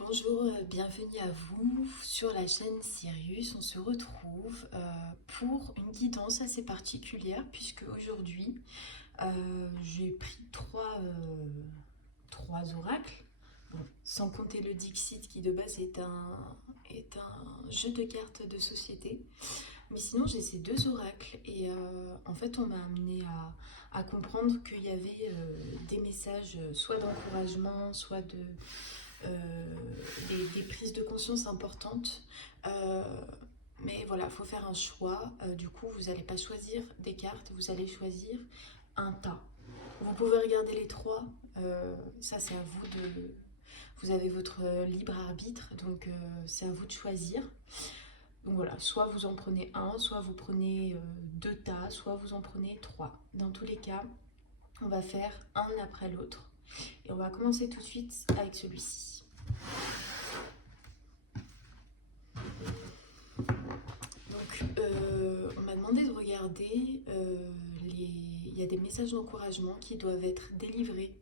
Bonjour, bienvenue à vous sur la chaîne Sirius. On se retrouve pour une guidance assez particulière puisque aujourd'hui j'ai pris trois oracles. Bon, sans compter le Dixit qui de base est un jeu de cartes de société. Mais sinon j'ai ces deux oracles et en fait on m'a amené à comprendre qu'il y avait des messages soit d'encouragement, soit euh, des prises de conscience importantes. Euh, mais voilà, il faut faire un choix. Du coup, vous n'allez pas choisir des cartes, vous allez choisir un tas. Vous pouvez regarder les trois. Ça, c'est à vous de. Vous avez votre libre arbitre, donc c'est à vous de choisir. Donc voilà, soit vous en prenez un, soit vous prenez deux tas, soit vous en prenez trois. Dans tous les cas, on va faire un après l'autre. Et on va commencer tout de suite avec celui-ci. Donc, on m'a demandé de regarder il y a des messages d'encouragement qui doivent être délivrés.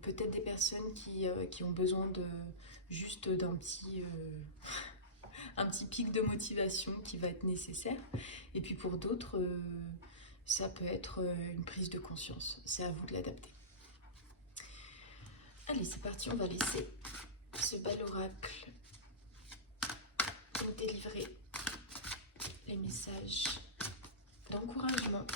Peut-être des personnes qui ont besoin de juste un petit pic de motivation qui va être nécessaire. Et puis pour d'autres, ça peut être une prise de conscience. C'est à vous de l'adapter. Allez, c'est parti, on va laisser ce bel oracle nous délivrer les messages d'encouragement.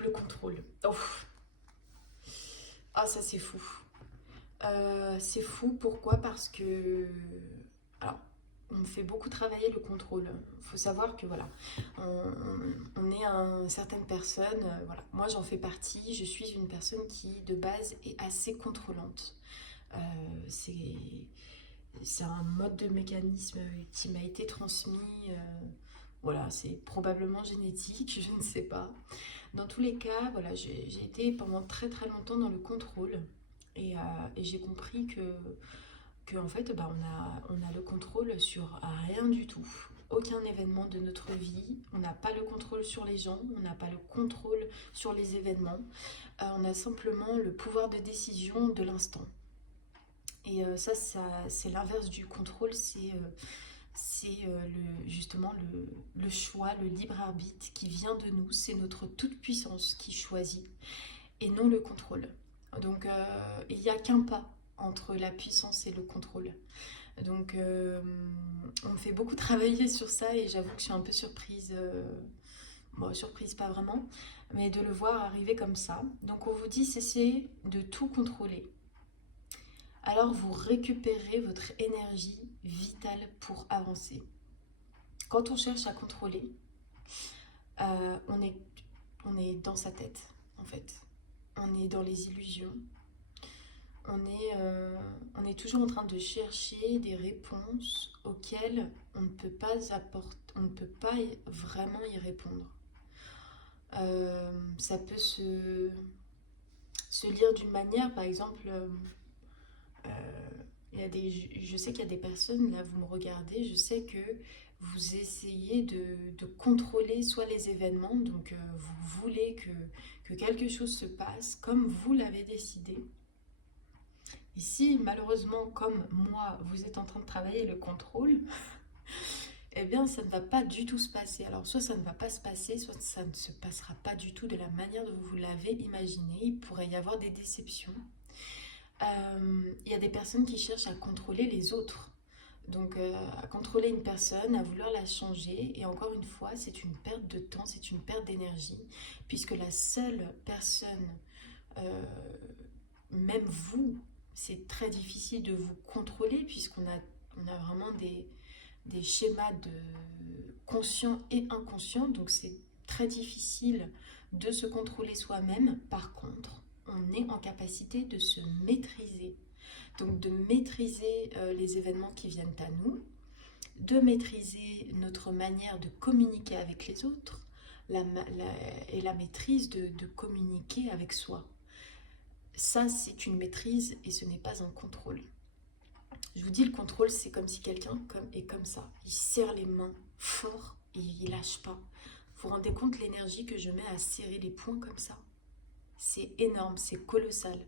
Le contrôle. Oh. Ah, ça c'est fou. C'est fou, pourquoi? Parce que... Alors, on me fait beaucoup travailler le contrôle. Il faut savoir que voilà, on est certaines personnes, voilà. Moi j'en fais partie, je suis une personne qui de base est assez contrôlante. Euh, c'est c'est un mode de mécanisme qui m'a été transmis. Voilà, c'est probablement génétique, je ne sais pas. Dans tous les cas, voilà, j'ai été pendant très très longtemps dans le contrôle et j'ai compris que en fait, bah, on a le contrôle sur rien du tout. Aucun événement de notre vie, on n'a pas le contrôle sur les gens, on n'a pas le contrôle sur les événements, on a simplement le pouvoir de décision de l'instant. Et ça c'est l'inverse du contrôle, justement le choix, le libre arbitre qui vient de nous, c'est notre toute puissance qui choisit et non le contrôle. Donc il n'y a qu'un pas entre la puissance et le contrôle. Donc on me fait beaucoup travailler sur ça et j'avoue que je suis un peu surprise. Bon, surprise pas vraiment, mais de le voir arriver comme ça. Donc on vous dit cessez de tout contrôler. Alors vous récupérez votre énergie vitale pour avancer. Quand on cherche à contrôler, euh, on, est, on est dans sa tête en fait. On est dans les illusions. On est toujours en train de chercher des réponses auxquelles on ne peut pas vraiment y répondre. Ça peut se lire d'une manière, par exemple, je sais qu'il y a des personnes, là vous me regardez, je sais que vous essayez de contrôler soit les événements, donc vous voulez que quelque chose se passe comme vous l'avez décidé. Ici, malheureusement, comme moi, vous êtes en train de travailler le contrôle, eh bien, ça ne va pas du tout se passer. Alors, soit ça ne va pas se passer, soit ça ne se passera pas du tout de la manière dont vous l'avez imaginé. Il pourrait y avoir des déceptions. Il y a des personnes qui cherchent à contrôler les autres. Donc, à contrôler une personne, à vouloir la changer. Et encore une fois, c'est une perte de temps, c'est une perte d'énergie, puisque la seule personne, euh, même vous, c'est très difficile de vous contrôler, on a vraiment des schémas de conscients et inconscients. Donc, c'est très difficile de se contrôler soi-même. Par contre, on est en capacité de se maîtriser. Donc de maîtriser les événements qui viennent à nous, de maîtriser notre manière de communiquer avec les autres et la maîtrise de communiquer avec soi. Ça, c'est une maîtrise et ce n'est pas un contrôle. Je vous dis, le contrôle, c'est comme si quelqu'un est comme ça. Il serre les mains fort et il lâche pas. Vous vous rendez compte l'énergie que je mets à serrer les poings comme ça? C'est énorme, c'est colossal.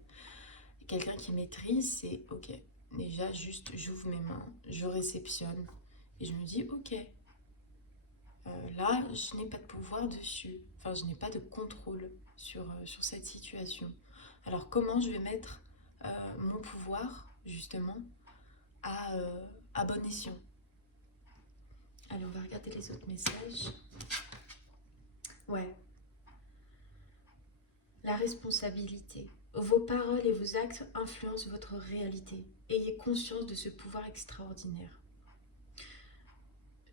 Quelqu'un qui maîtrise, c'est ok. Déjà, juste, j'ouvre mes mains, je réceptionne et je me dis ok. Là, je n'ai pas de pouvoir dessus. Enfin, je n'ai pas de contrôle sur cette situation. Alors, comment je vais mettre mon pouvoir, justement, à, à bon escient? Allez, on va regarder les autres messages. Ouais. La responsabilité. Vos paroles et vos actes influencent votre réalité. Ayez conscience de ce pouvoir extraordinaire.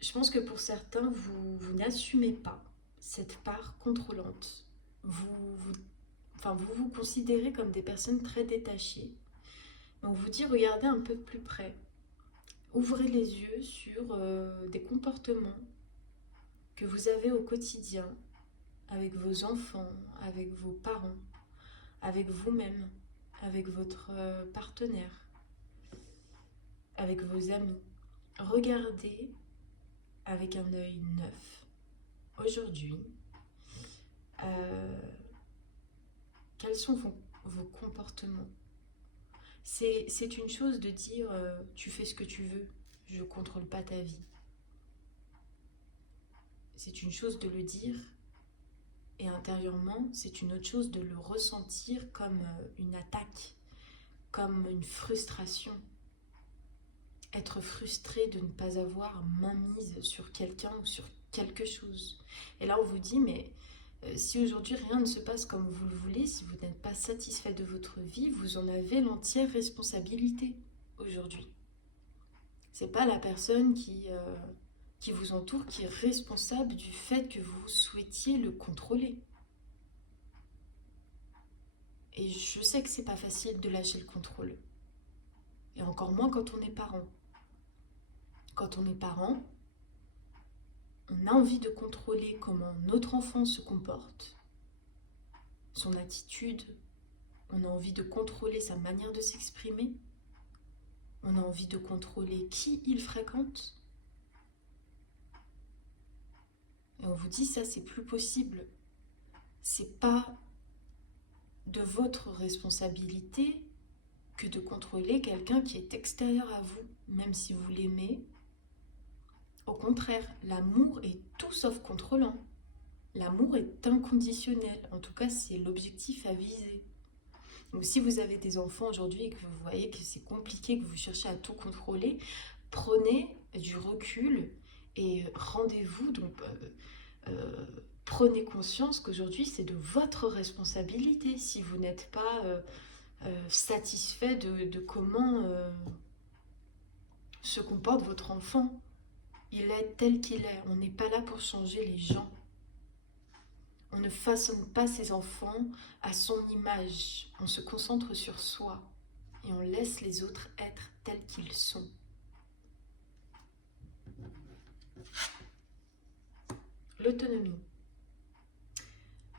Je pense que pour certains, vous n'assumez pas cette part contrôlante. Vous considérez comme des personnes très détachées. On vous dit, regardez un peu de plus près. Ouvrez les yeux sur des comportements que vous avez au quotidien, avec vos enfants, avec vos parents, avec vous-même, avec votre partenaire, avec vos amis. Regardez avec un œil neuf. Aujourd'hui, quels sont vos comportements? C'est une chose de dire tu fais ce que tu veux, je ne contrôle pas ta vie. C'est une chose de le dire et intérieurement, c'est une autre chose de le ressentir comme une attaque, comme une frustration. Être frustré de ne pas avoir main mise sur quelqu'un ou sur quelque chose. Et là, on vous dit, mais si aujourd'hui rien ne se passe comme vous le voulez, si vous n'êtes pas satisfait de votre vie, vous en avez l'entière responsabilité aujourd'hui. C'est pas la personne qui vous entoure qui est responsable du fait que vous souhaitiez le contrôler. Et je sais que c'est pas facile de lâcher le contrôle. Et encore moins quand on est parent. Quand on est parent, on a envie de contrôler comment notre enfant se comporte, son attitude, on a envie de contrôler sa manière de s'exprimer, on a envie de contrôler qui il fréquente. Et on vous dit ça, c'est plus possible. C'est pas de votre responsabilité que de contrôler quelqu'un qui est extérieur à vous, même si vous l'aimez. Au contraire, l'amour est tout sauf contrôlant. L'amour est inconditionnel. En tout cas, c'est l'objectif à viser. Donc si vous avez des enfants aujourd'hui et que vous voyez que c'est compliqué, que vous cherchez à tout contrôler, prenez du recul et rendez-vous. Donc prenez conscience qu'aujourd'hui c'est de votre responsabilité si vous n'êtes pas satisfait de comment se comporte votre enfant. Il est tel qu'il est. On n'est pas là pour changer les gens. On ne façonne pas ses enfants à son image. On se concentre sur soi et on laisse les autres être tels qu'ils sont. L'autonomie.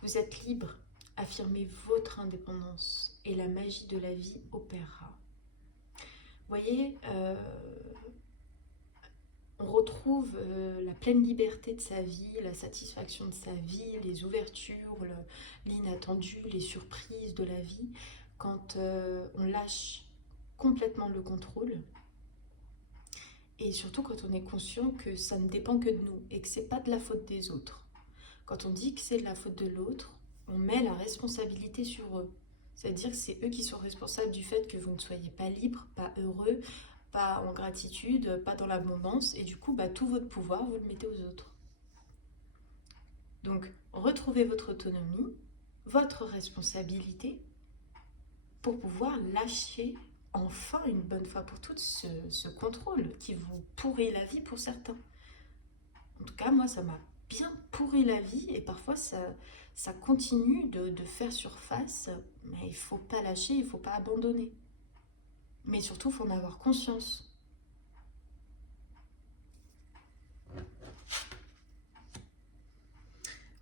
Vous êtes libre, affirmez votre indépendance et la magie de la vie opérera. Vous voyez, on retrouve la pleine liberté de sa vie, la satisfaction de sa vie, les ouvertures, l'inattendu, les surprises de la vie, quand on lâche complètement le contrôle. Et surtout quand on est conscient que ça ne dépend que de nous et que ce n'est pas de la faute des autres. Quand on dit que c'est de la faute de l'autre, on met la responsabilité sur eux. C'est-à-dire que c'est eux qui sont responsables du fait que vous ne soyez pas libre, pas heureux, pas en gratitude, pas dans l'abondance. Et du coup, tout votre pouvoir, vous le mettez aux autres. Donc, retrouvez votre autonomie, votre responsabilité pour pouvoir lâcher enfin une bonne fois pour toutes ce contrôle qui vous pourrit la vie pour certains. En tout cas, moi, ça m'a bien pourri la vie et parfois ça continue de faire surface, mais il ne faut pas lâcher, il ne faut pas abandonner. Mais surtout, il faut en avoir conscience.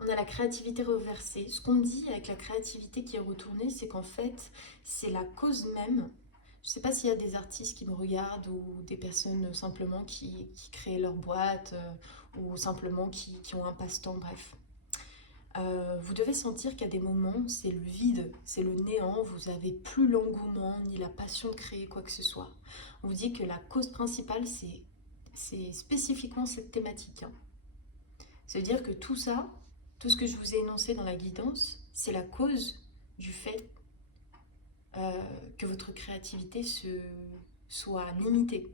On a la créativité reversée. Ce qu'on me dit avec la créativité qui est retournée, c'est qu'en fait, c'est la cause même. Je ne sais pas s'il y a des artistes qui me regardent ou des personnes simplement qui créent leur boîte ou simplement qui ont un passe-temps, bref. Vous devez sentir qu'à des moments, c'est le vide, c'est le néant, vous n'avez plus l'engouement ni la passion de créer quoi que ce soit. On vous dit que la cause principale, c'est spécifiquement cette thématique, hein. C'est-à-dire que tout ça, tout ce que je vous ai énoncé dans la guidance, c'est la cause du fait que votre créativité soit limitée.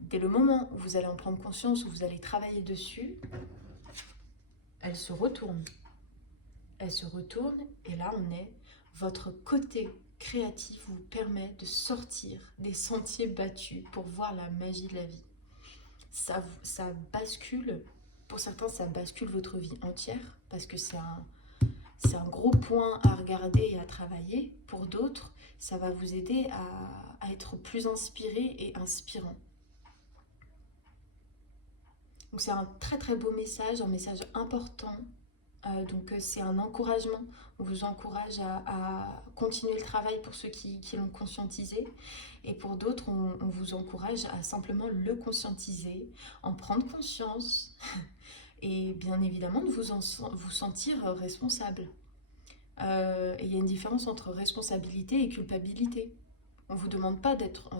Dès le moment où vous allez en prendre conscience, où vous allez travailler dessus, elle se retourne. Elle se retourne et là on est, votre côté créatif vous permet de sortir des sentiers battus pour voir la magie de la vie. Ça bascule, pour certains ça bascule votre vie entière parce que c'est un gros point à regarder et à travailler. Pour d'autres, ça va vous aider à être plus inspiré et inspirant. Donc c'est un très très beau message, un message important. Donc c'est un encouragement. On vous encourage à continuer le travail pour ceux qui l'ont conscientisé. Et pour d'autres, on vous encourage à simplement le conscientiser, en prendre conscience et bien évidemment de vous sentir responsable. Et il y a une différence entre responsabilité et culpabilité. On ne vous demande pas d'être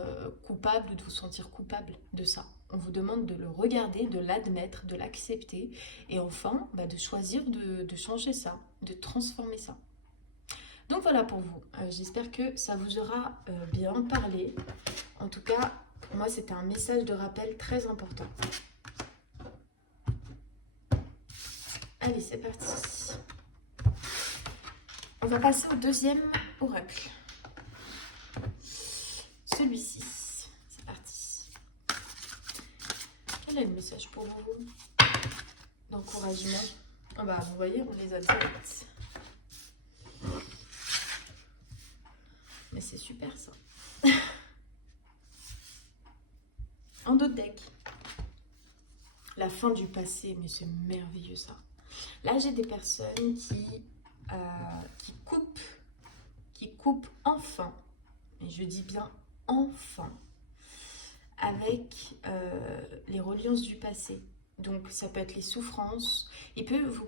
coupable ou de vous sentir coupable de ça. On vous demande de le regarder, de l'admettre, de l'accepter et enfin de choisir de changer ça, de transformer ça. Donc voilà pour vous. J'espère que ça vous aura bien parlé. En tout cas, pour moi, c'était un message de rappel très important. Allez, c'est parti. On va passer au deuxième oracle. Celui-ci. C'est parti. Quel est le message pour vous d'encouragement? Vous voyez, on les a direct. Mais c'est super ça. En d'autres decks. La fin du passé, mais c'est merveilleux ça. Là, j'ai des personnes qui coupent enfin, et je dis bien enfin, avec les reliances du passé. Donc ça peut être les souffrances. Vous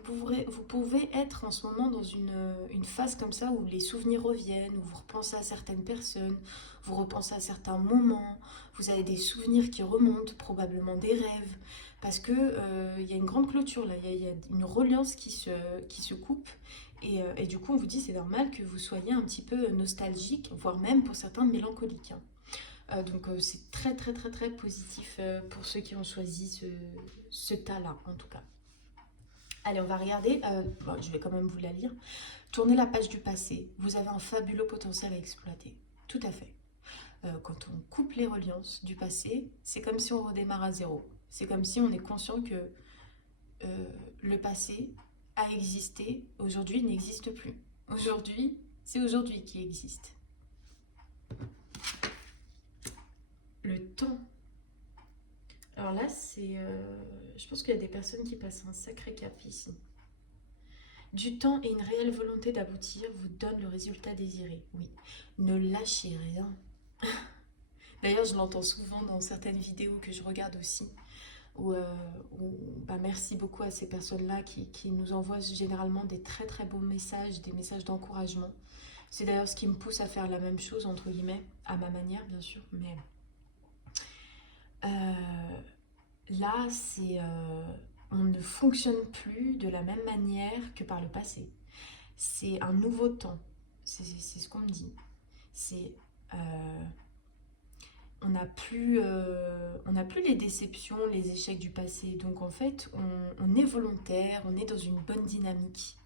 pouvez être en ce moment dans une phase comme ça où les souvenirs reviennent, où vous repensez à certaines personnes, vous repensez à certains moments, vous avez des souvenirs qui remontent, probablement des rêves, parce que y a une grande clôture là, il y a une reliance qui se coupe. Et du coup on vous dit c'est normal que vous soyez un petit peu nostalgique, voire même pour certains mélancoliques, hein. Donc c'est très très très très positif pour ceux qui ont choisi ce tas-là en tout cas. Allez, on va regarder, je vais quand même vous la lire. Tournez la page du passé, vous avez un fabuleux potentiel à exploiter. Tout à fait. Quand on coupe les reliances du passé, c'est comme si on redémarre à zéro. C'est comme si on est conscient que le passé a existé, aujourd'hui il n'existe plus. Aujourd'hui, c'est aujourd'hui qui existe. Le temps. Alors là, je pense qu'il y a des personnes qui passent un sacré cap ici. Du temps et une réelle volonté d'aboutir vous donnent le résultat désiré. Oui, ne lâchez rien. D'ailleurs, je l'entends souvent dans certaines vidéos que je regarde aussi. Merci beaucoup à ces personnes-là qui nous envoient généralement des très très beaux messages, des messages d'encouragement. C'est d'ailleurs ce qui me pousse à faire la même chose, entre guillemets, à ma manière bien sûr, mais... là, on ne fonctionne plus de la même manière que par le passé. C'est un nouveau temps. C'est ce qu'on me dit. On n'a plus les déceptions, les échecs du passé. Donc en fait, on est volontaire, on est dans une bonne dynamique.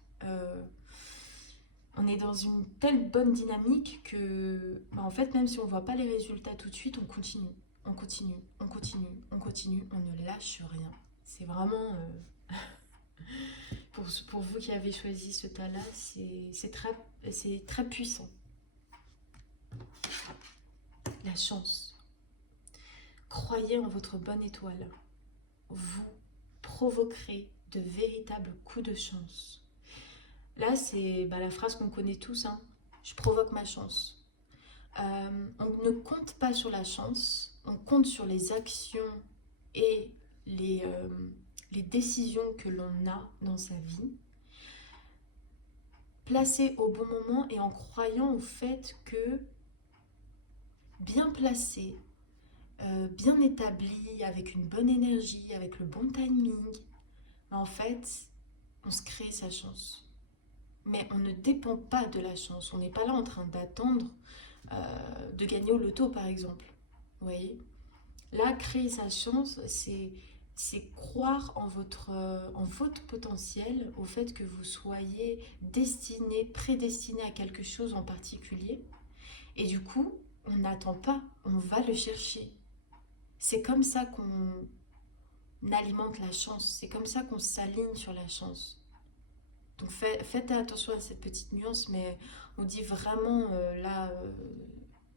On est dans une telle bonne dynamique que, en fait, même si on ne voit pas les résultats tout de suite, on continue. On continue, on continue, on continue, on ne lâche rien. C'est vraiment... pour vous qui avez choisi ce tas-là, c'est très puissant. La chance. Croyez en votre bonne étoile. Vous provoquerez de véritables coups de chance. Là, c'est la phrase qu'on connaît tous, hein. Je provoque ma chance. On ne compte pas sur la chance, on compte sur les actions et les décisions que l'on a dans sa vie, placées au bon moment et en croyant au fait que bien placé, bien établi, avec une bonne énergie, avec le bon timing, en fait, on se crée sa chance. Mais on ne dépend pas de la chance. On n'est pas là en train d'attendre de gagner au loto, par exemple. Vous voyez? Là, créer sa chance, c'est croire en votre potentiel, au fait que vous soyez destiné, prédestiné à quelque chose en particulier. Et du coup, on n'attend pas, on va le chercher. C'est comme ça qu'on alimente la chance, c'est comme ça qu'on s'aligne sur la chance. Donc faites attention à cette petite nuance, mais on dit vraiment, là,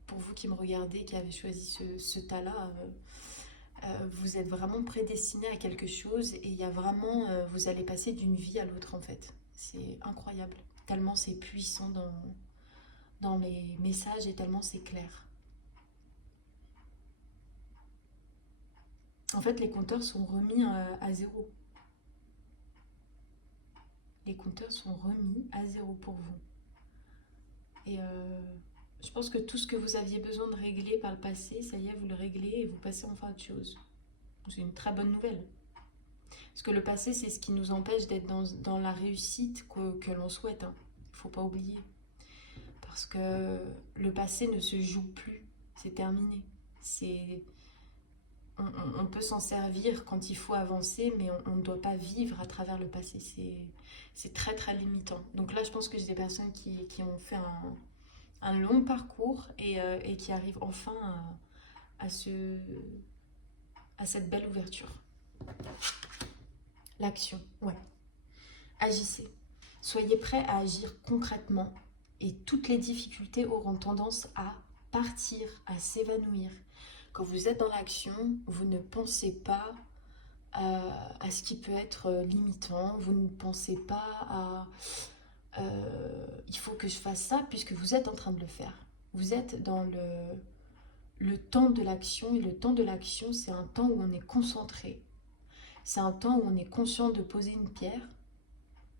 pour vous qui me regardez, qui avez choisi ce tas-là, vous êtes vraiment prédestiné à quelque chose et il y a vraiment, vous allez passer d'une vie à l'autre en fait. C'est incroyable, tellement c'est puissant dans les messages et tellement c'est clair. En fait, les compteurs sont remis à zéro. Les compteurs sont remis à zéro pour vous. Et je pense que tout ce que vous aviez besoin de régler par le passé, ça y est, vous le réglez et vous passez enfin à autre chose. C'est une très bonne nouvelle. Parce que le passé, c'est ce qui nous empêche d'être dans la réussite que l'on souhaite. Hein. Il ne faut pas oublier. Parce que le passé ne se joue plus. C'est terminé. On peut s'en servir quand il faut avancer, mais on ne doit pas vivre à travers le passé. C'est très très limitant. Donc là, je pense que j'ai des personnes qui ont fait un long parcours et qui arrivent enfin à cette belle ouverture. L'action, ouais. Agissez. Soyez prêts à agir concrètement et toutes les difficultés auront tendance à partir, à s'évanouir. Quand vous êtes dans l'action, vous ne pensez pas à ce qui peut être limitant, vous ne pensez pas à il faut que je fasse ça puisque vous êtes en train de le faire. Vous êtes dans le temps de l'action et le temps de l'action, c'est un temps où on est concentré. C'est un temps où on est conscient de poser une pierre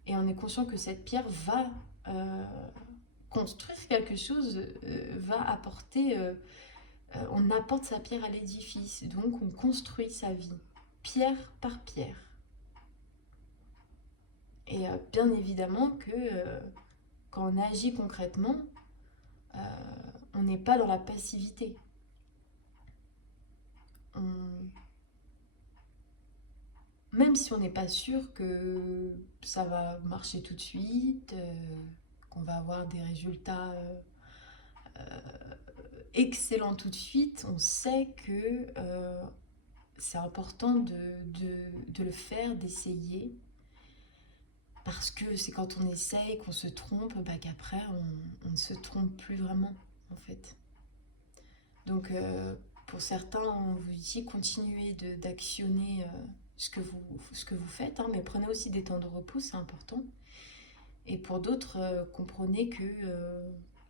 et on est conscient que cette pierre va construire quelque chose, va apporter... on apporte sa pierre à l'édifice, donc on construit sa vie, pierre par pierre. Et bien évidemment que quand on agit concrètement, on n'est pas dans la passivité. Même si on n'est pas sûr que ça va marcher tout de suite, qu'on va avoir des résultats excellent tout de suite, on sait que c'est important de le faire, d'essayer, parce que c'est quand on essaye, qu'on se trompe, qu'après on ne se trompe plus vraiment en fait. Donc pour certains, on vous dit continuez d'actionner ce que vous faites, hein, mais prenez aussi des temps de repos, c'est important. Et pour d'autres, comprenez que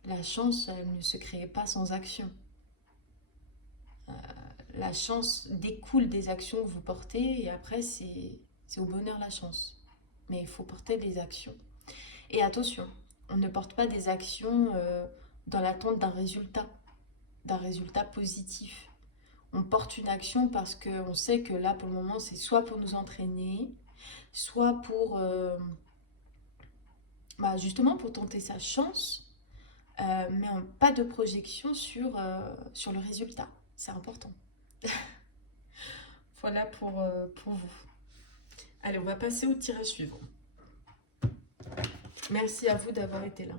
la chance, elle ne se crée pas sans action. La chance découle des actions que vous portez et après, c'est au bonheur la chance. Mais il faut porter des actions. Et attention, on ne porte pas des actions dans l'attente d'un résultat positif. On porte une action parce qu'on sait que là, pour le moment, c'est soit pour nous entraîner, soit pour... justement pour tenter sa chance, mais pas de projection sur le résultat. C'est important. Voilà pour vous. Allez, on va passer au tirage suivant. Merci à vous d'avoir été là.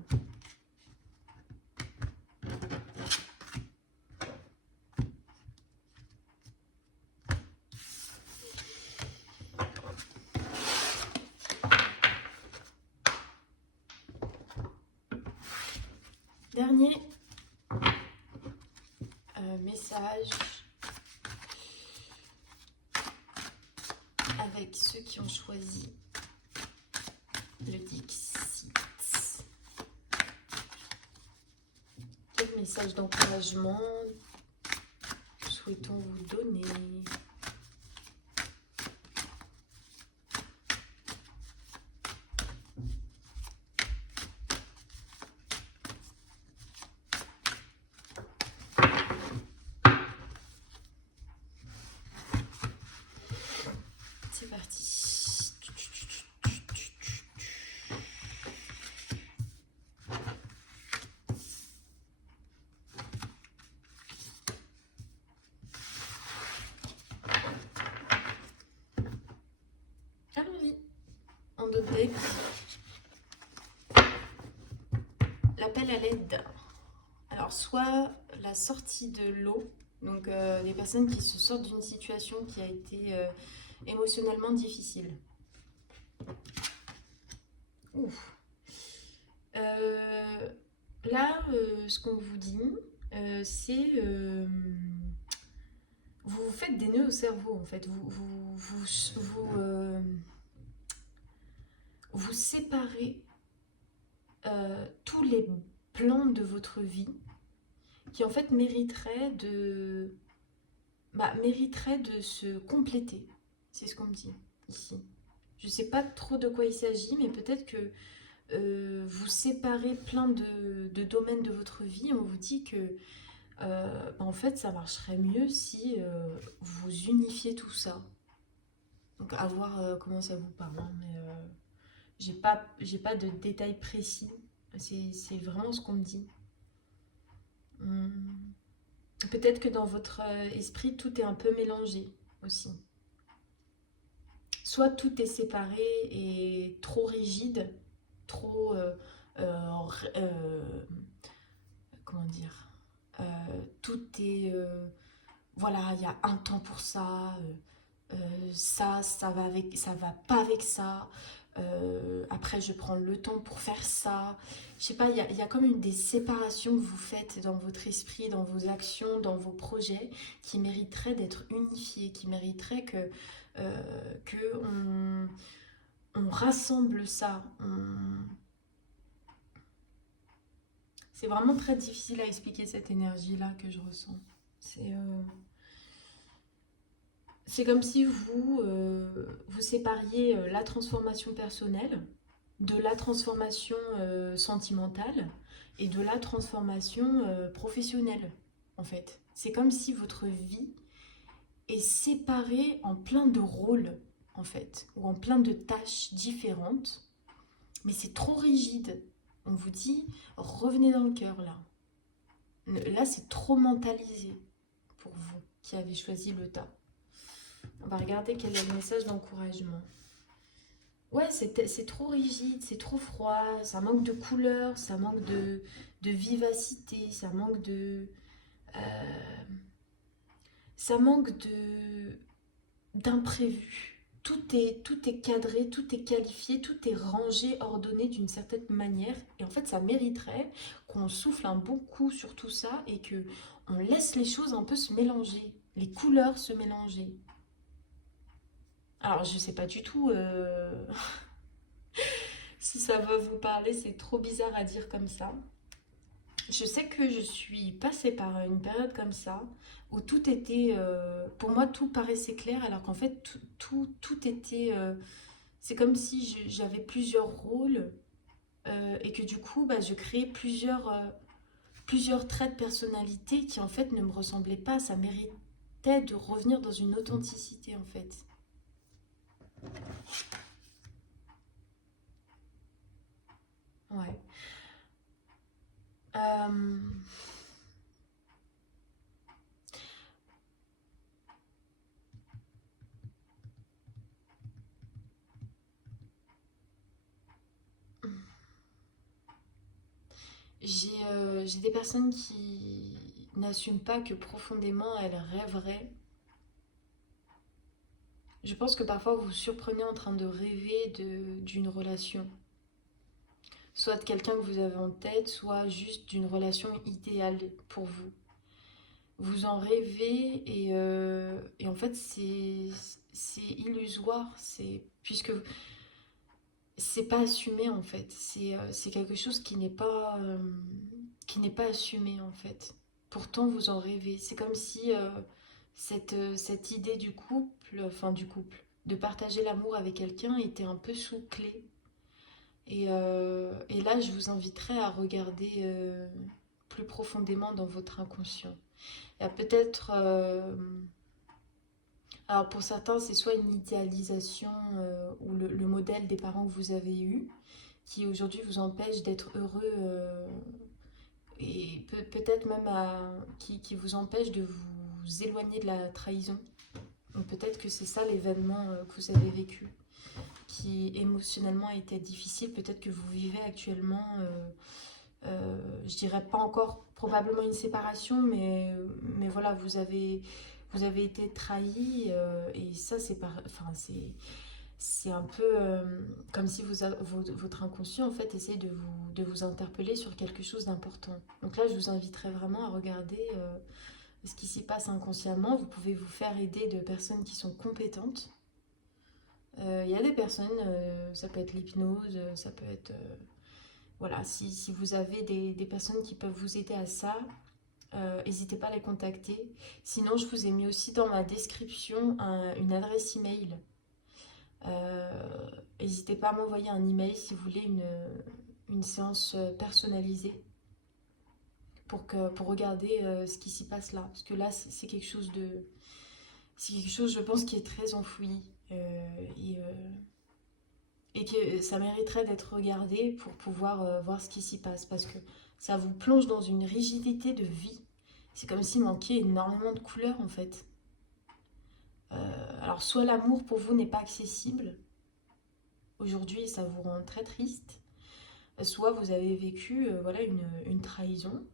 Dernier message. avec ceux qui ont choisi le Dixit. Quel message d'encouragement souhaitons vous donner? C'est parti. Allons-y. En deux decks. L'appel à l'aide. Alors, soit la sortie de l'eau, donc des personnes qui se sortent d'une situation qui a été émotionnellement difficile. Ouf. Là, ce qu'on vous dit, c'est vous vous faites des nœuds au cerveau en fait. Vous séparez tous les plans de votre vie qui en fait mériteraient de se compléter. C'est ce qu'on me dit ici. Je ne sais pas trop de quoi il s'agit, mais peut-être que vous séparez plein de domaines de votre vie. On vous dit que en fait ça marcherait mieux si vous unifiez tout ça. Donc à voir comment ça vous parle, hein, mais j'ai pas de détails précis. C'est vraiment ce qu'on me dit. Peut-être que dans votre esprit tout est un peu mélangé aussi. Soit tout est séparé et trop rigide, trop comment dire, tout est voilà, il y a un temps pour ça, ça va avec, ça va pas avec ça, après je prends le temps pour faire ça. Je sais pas, il y a comme des séparations que vous faites dans votre esprit, dans vos actions, dans vos projets, qui mériteraient d'être unifiés, qui mériteraient que on rassemble ça. C'est vraiment très difficile à expliquer cette énergie-là que je ressens. C'est comme si vous sépariez la transformation personnelle de la transformation sentimentale et de la transformation professionnelle, en fait. C'est comme si votre vie est séparée en plein de rôles, en fait, ou en plein de tâches différentes, mais c'est trop rigide. On vous dit, revenez dans le cœur, là. Là, c'est trop mentalisé pour vous qui avez choisi le tas. On va regarder quel est le message d'encouragement. Ouais, c'est trop rigide, c'est trop froid, ça manque de couleur, ça manque de vivacité, ça manque d'imprévu. Tout est cadré, tout est qualifié, tout est rangé, ordonné d'une certaine manière. Et en fait, ça mériterait qu'on souffle un bon coup sur tout ça et que on laisse les choses un peu se mélanger, les couleurs se mélanger. Alors, je sais pas du tout si ça va vous parler, c'est trop bizarre à dire comme ça. Je sais que je suis passée par une période comme ça, où tout était... pour moi, tout paraissait clair, alors qu'en fait, tout était... c'est comme si j'avais plusieurs rôles, et que du coup, bah, je créais plusieurs traits de personnalité qui, en fait, ne me ressemblaient pas. Ça méritait de revenir dans une authenticité, en fait. Ouais. Euh, j'ai des personnes qui n'assument pas que profondément elles rêveraient. Je pense que parfois vous vous surprenez en train de rêver d'une relation. Soit de quelqu'un que vous avez en tête, soit juste d'une relation idéale pour vous. Vous en rêvez et en fait c'est illusoire. illusoire, puisque c'est pas assumé en fait. C'est quelque chose qui n'est pas assumé en fait. Pourtant, vous en rêvez. C'est comme si cette idée du couple, de partager l'amour avec quelqu'un était un peu sous clé. Et là, je vous inviterai à regarder plus profondément dans votre inconscient. Il y a peut-être... alors pour certains, c'est soit une idéalisation ou le modèle des parents que vous avez eu, qui aujourd'hui vous empêche d'être heureux et peut-être même qui vous empêche de vous éloigner de la trahison. Donc peut-être que c'est ça l'événement que vous avez vécu, qui émotionnellement a été difficile. Peut-être que vous vivez actuellement, je dirais pas encore probablement une séparation, mais voilà, vous avez été trahi et ça c'est un peu comme si votre inconscient en fait essaye de vous interpeller sur quelque chose d'important. Donc là, je vous inviterai vraiment à regarder ce qui s'y passe inconsciemment. Vous pouvez vous faire aider de personnes qui sont compétentes. Il y a des personnes, ça peut être l'hypnose, ça peut être... voilà, si vous avez des personnes qui peuvent vous aider à ça, n'hésitez pas à les contacter. Sinon, je vous ai mis aussi dans ma description une adresse email. N'hésitez pas à m'envoyer un email si vous voulez une séance personnalisée pour regarder ce qui s'y passe là. Parce que là, c'est quelque chose c'est quelque chose, je pense, qui est très enfoui. Et que ça mériterait d'être regardé pour pouvoir voir ce qui s'y passe. Parce que ça vous plonge dans une rigidité de vie. C'est comme s'il manquait énormément de couleurs en fait. Alors soit l'amour pour vous n'est pas accessible, aujourd'hui ça vous rend très triste, soit vous avez vécu voilà, une trahison,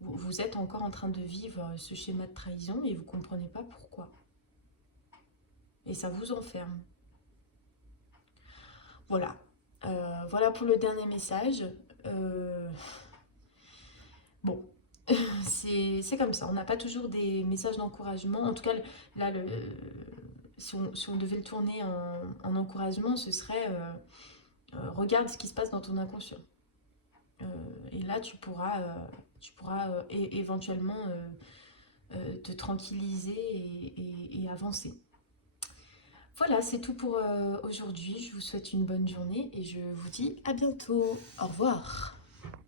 vous êtes encore en train de vivre ce schéma de trahison et vous ne comprenez pas pourquoi. Et ça vous enferme. Voilà. Voilà pour le dernier message. Bon, c'est comme ça. On n'a pas toujours des messages d'encouragement. En tout cas, là, si on devait le tourner en encouragement, ce serait regarde ce qui se passe dans ton inconscient. Et là, tu pourras éventuellement te tranquilliser et avancer. Voilà, c'est tout pour aujourd'hui. Je vous souhaite une bonne journée et je vous dis à bientôt. Au revoir.